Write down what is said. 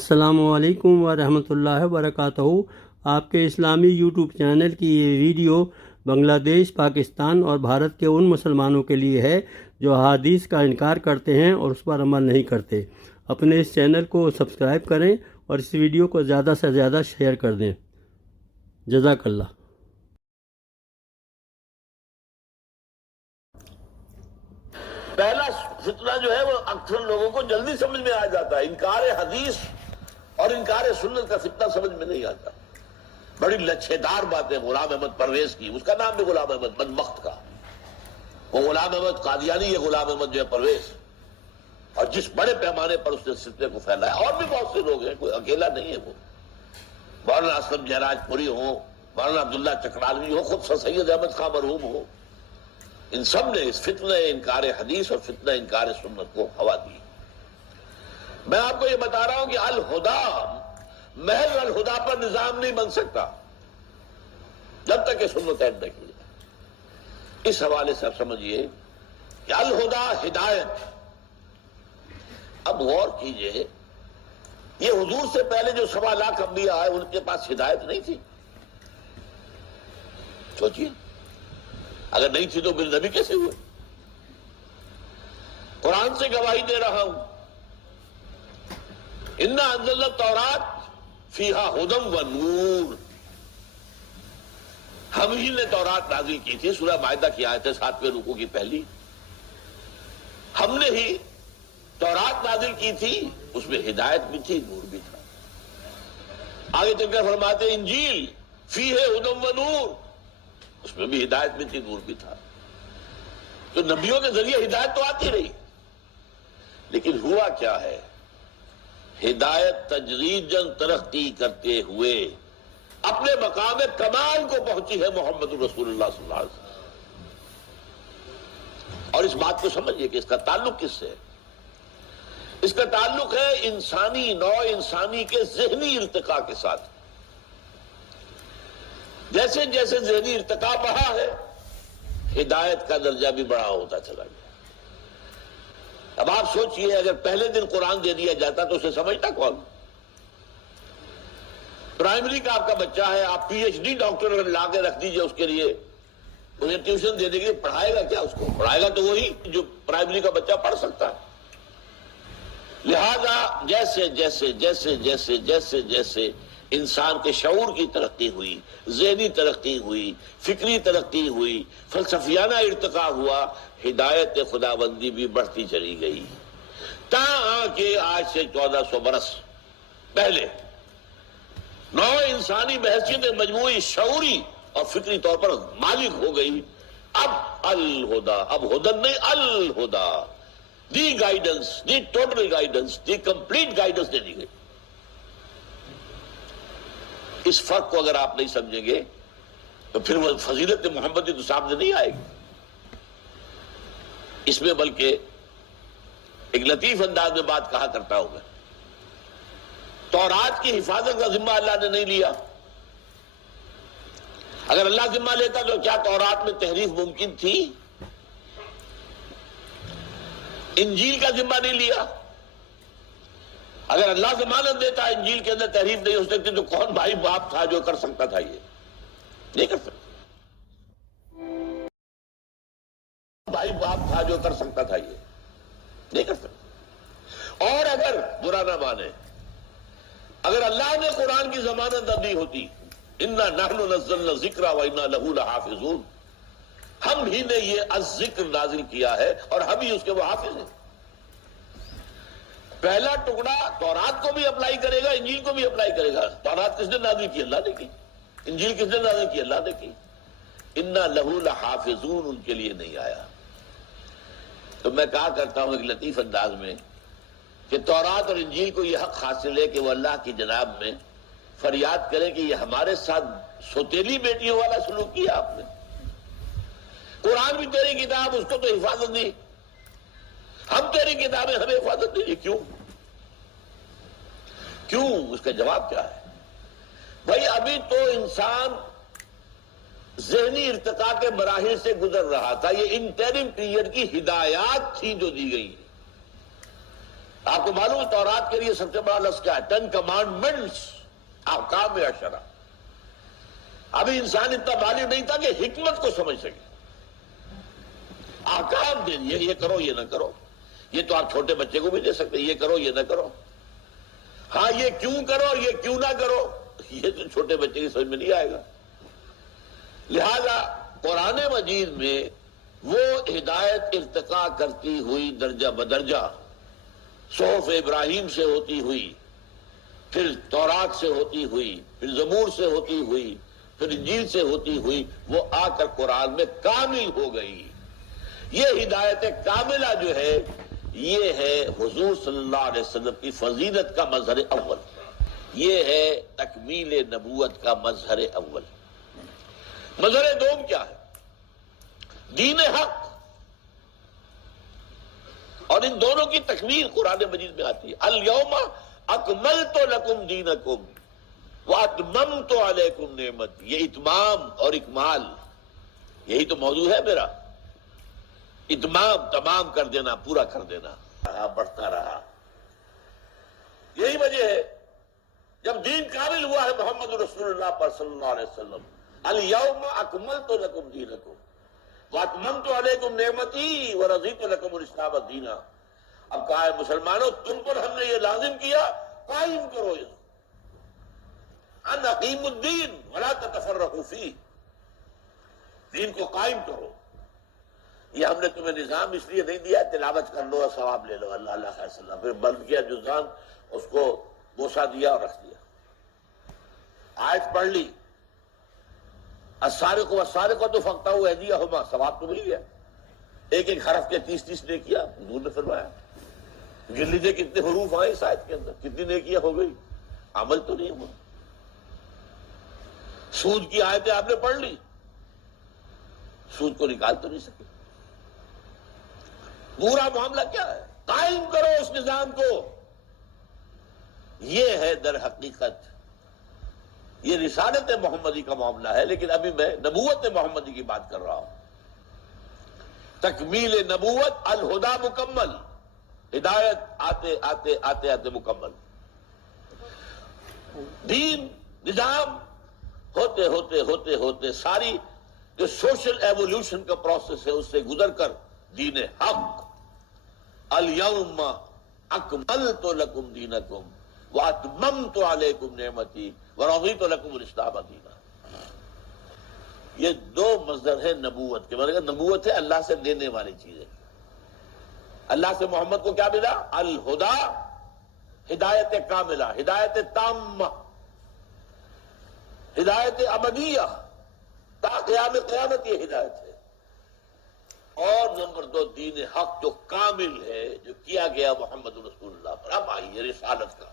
السلام علیکم ورحمۃ اللہ وبرکاتہ۔ آپ کے اسلامی یوٹیوب چینل کی یہ ویڈیو بنگلہ دیش، پاکستان اور بھارت کے ان مسلمانوں کے لیے ہے جو احادیث کا انکار کرتے ہیں اور اس پر عمل نہیں کرتے۔ اپنے اس چینل کو سبسکرائب کریں اور اس ویڈیو کو زیادہ سے زیادہ شیئر کر دیں۔ جزاک اللہ۔ پہلا فتنہ جو ہے وہ اکثر لوگوں کو جلدی سمجھ میں آ جاتا ہے، انکار حدیث اور انکار سنت کا فتنہ سمجھ میں نہیں آتا۔ بڑی لچھے دار باتیں غلام احمد پرویز کی، اس کا نام بھی غلام احمد بدبخت کا، وہ غلام احمد قادیانی، یہ غلام احمد جو ہے پرویز، اور جس بڑے پیمانے پر اس نے فتنے کو پھیلایا۔ اور بھی بہت سے لوگ ہیں، کوئی اکیلا نہیں ہے وہ، مولانا اسلم جہراج پوری ہو، مولانا عبداللہ چکرالوی ہو، خود سر سید احمد خان مرحوم ہو، ان سب نے اس فتنہ انکار حدیث اور فتنہ انکار سنت کو ہوا دی۔ میں آپ کو یہ بتا رہا ہوں کہ الہدا محض الہدا پر نظام نہیں بن سکتا جب تک کہ سنت عید نہ کی جائے۔ اس حوالے سے آپ سمجھیے کہ الہدا ہدایت۔ اب غور کیجئے، یہ حضور سے پہلے جو 1.25 لاکھ انبیاء آئے ان کے پاس ہدایت نہیں تھی؟ سوچئے، اگر نہیں تھی تو پھر نبی کیسے ہوئے؟ قرآن سے گواہی دے رہا ہوں، انا انزلنا التوراۃ فیہا ھدی و نور، ہم ہی نے تورات نازل کی تھی، سورہ مائدہ کی آیت ہے 7ویں رکوع کی پہلی، ہم نے ہی تورات نازل کی تھی، اس میں ہدایت بھی تھی، نور بھی تھا۔ آگے چل کر فرماتے ہیں انجیل فیہا ھدی و نور، اس میں بھی ہدایت بھی تھی، نور بھی تھا۔ تو نبیوں کے ذریعے ہدایت تو آتی رہی، لیکن ہوا کیا ہے؟ ہدایت تدریجاً ترقی کرتے ہوئے اپنے مقام کمال کو پہنچی ہے محمد رسول اللہ صلی اللہ علیہ وسلم۔ اور اس بات کو سمجھیے کہ اس کا تعلق کس سے ہے؟ اس کا تعلق ہے انسانی نوع انسانی کے ذہنی ارتقاء کے ساتھ۔ جیسے جیسے ذہنی ارتقاء بڑھا ہے، ہدایت کا درجہ بھی بڑا ہوتا چلا گیا۔ اب آپ سوچئے، اگر پہلے دن قرآن دے دیا جاتا تو اسے سمجھتا کون؟ پرائمری کا آپ کا بچہ ہے، آپ پی ایچ ڈی ڈاکٹر اگر لا کے رکھ دیجئے اس کے لیے، انہیں ٹیوشن دے دیں گے، پڑھائے گا کیا اس کو؟ پڑھائے گا تو وہی جو پرائمری کا بچہ پڑھ سکتا ہے۔ لہذا جیسے جیسے جیسے جیسے جیسے جیسے انسان کے شعور کی ترقی ہوئی، ذہنی ترقی ہوئی، فکری ترقی ہوئی، فلسفیانہ ارتقاء ہوا، ہدایت خداوندی بھی بڑھتی چلی گئی، تاں کہ آج سے 1400 برس پہلے نوع انسانی بحیثیت مجموعی شعوری اور فکری طور پر مالک ہو گئی۔ اب الہدا، اب ہدن نہیں، الہدا، the guidance, the total guidance, the complete guidance دے دی گئی۔ اس فرق کو اگر آپ نہیں سمجھیں گے تو پھر وہ فضیلت محمدی تو سامنے نہیں آئے گی۔ اس میں بلکہ ایک لطیف انداز میں بات کہا کرتا ہوں میں، تورات کی حفاظت کا ذمہ اللہ نے نہیں لیا۔ اگر اللہ ذمہ لیتا تو کیا تورات میں تحریف ممکن تھی؟ انجیل کا ذمہ نہیں لیا۔ اگر اللہ ضمانت دیتا انجیل کے اندر تحریف نہیں ہو سکتی تو کون بھائی باپ تھا جو کر سکتا تھا؟ یہ نہیں کر سکتا۔ بھائی باپ تھا جو کر سکتا تھا؟ یہ نہیں کر سکتا۔ اور اگر برا نہ مانے، اگر اللہ نے قرآن کی ضمانت نہ دی ہوتی، انا نحن نزلنا الذکر وانا لہ لحافظون، ہم ہی نے یہ الذکر نازل کیا ہے اور ہم ہی اس کے وہ حافظ ہیں۔ پہلا ٹکڑا تورات کو بھی اپلائی کرے گا، انجیل کو بھی اپلائی کرے گا۔ تورات کس نے نازل کی؟ اللہ نے کی۔ انجیل کس نے نازل کی؟ اللہ نے کی۔ انا لہ لحافظون ان کے لیے نہیں آیا۔ تو میں کہا کرتا ہوں ایک لطیف انداز میں کہ تورات اور انجیل کو یہ حق حاصل ہے کہ وہ اللہ کی جناب میں فریاد کریں کہ یہ ہمارے ساتھ سوتیلی بیٹیوں والا سلوک کیا آپ نے۔ قرآن بھی تیری کتاب، اس کو تو حفاظت نہیں، ہم تیری کتابیں ہمیں حفاظت نہیں دی، کیوں؟ کیوں؟ اس کا جواب کیا ہے؟ بھائی ابھی تو انسان ذہنی ارتقاء کے مراحل سے گزر رہا تھا، یہ انٹرم پیریڈ کی ہدایات تھی جو دی گئی۔ آپ کو معلوم ہے تورات کے لیے سب سے بڑا لفظ کیا ہے؟ 10 کمانڈمنٹس، احکام عشرہ۔ ابھی انسان اتنا بالغ نہیں تھا کہ حکمت کو سمجھ سکے، احکام دے دیے، یہ کرو یہ نہ کرو۔ یہ تو آپ چھوٹے بچے کو بھی دے سکتے، یہ کرو یہ نہ کرو۔ ہاں یہ کیوں کرو یہ کیوں نہ کرو، یہ تو چھوٹے بچے کی سمجھ میں نہیں آئے گا۔ لہذا قرآن مجید میں وہ ہدایت ارتقا کرتی ہوئی درجہ بدرجہ صحف ابراہیم سے ہوتی ہوئی، پھر تورات سے ہوتی ہوئی، پھر زبور سے ہوتی ہوئی، پھر انجیل سے ہوتی ہوئی، وہ آ کر قرآن میں کامل ہو گئی۔ یہ ہدایت کاملہ جو ہے یہ ہے حضور صلی اللہ علیہ وسلم کی فضیلت کا مظہر اول، یہ ہے تکمیل نبوت کا مظہر اول۔ مظہر دوم کیا ہے؟ دین حق، اور ان دونوں کی تکمیل قرآن مجید میں آتی ہے۔ الیوم اکملت لکم دینکم واتممت علیکم نعمتی، یہ اتمام اور اکمال، یہی تو موضوع ہے میرا، اتمام، تمام کر دینا، پورا کر دینا، بڑھتا رہا۔ یہی وجہ ہے جب دین کامل ہوا ہے محمد رسول اللہ پر صلی اللہ علیہ وسلم، الیوم اکملت لکم دینکم واتممت علیکم نعمتی ورضیت لکم الاسلام دینا۔ اب کہا ہے مسلمانوں تم پر ہم نے یہ لازم کیا، قائم کرو ان اقیموا الدین ولا تتفرقوا فیہ، دین کو قائم کرو۔ یہ ہم نے تمہیں نظام اس لیے نہیں دیا تلاوت کر لو اور ثواب لے لو، اللہ اللہ خیر صلی اللہ، پھر بند کیا جزان، اس کو بوسہ دیا اور رکھ دیا۔ آیت پڑھ لی، السارق والسارقۃ فاقطعوا ایدیہما، ثواب تو مل گیا، ایک ایک حرف کے 30 نیکیاں حضور نے فرمایا۔ گن لیجیے کتنے حروف آئے اس آیت کے اندر، کتنی نیکیاں ہو گئی، عمل تو نہیں ہوا۔ سود کی آیتیں آپ نے پڑھ لی، سود کو نکال تو نہیں سکے۔ پورا معاملہ کیا ہے؟ قائم کرو اس نظام کو۔ یہ ہے در حقیقت یہ رسالت محمدی کا معاملہ ہے، لیکن ابھی میں نبوت محمدی کی بات کر رہا ہوں۔ تکمیل نبوت، الہدا مکمل، ہدایت آتے آتے آتے آتے مکمل، دین نظام ہوتے ہوتے ہوتے ہوتے ساری جو سوشل ایوولوشن کا پروسیس ہے اس سے گزر کر دین حق، الیوم اکملت لکم دینکم واتممت علیکم نعمتی ورضیت لکم الاسلام دینا۔ یہ دو مصدر ہیں نبوت کے، مطلب نبوت ہے اللہ سے لینے والی چیزیں۔ اللہ سے محمد کو کیا ملا؟ الہدا، ہدایت کاملہ، ہدایت تامہ، ہدایت ابدیہ، تا قیام قیامت یہ ہدایت ہے۔ اور نمبر 2 دین حق جو کامل ہے، جو کیا گیا محمد رسول اللہ پر۔ اب آئیے رسالت کا،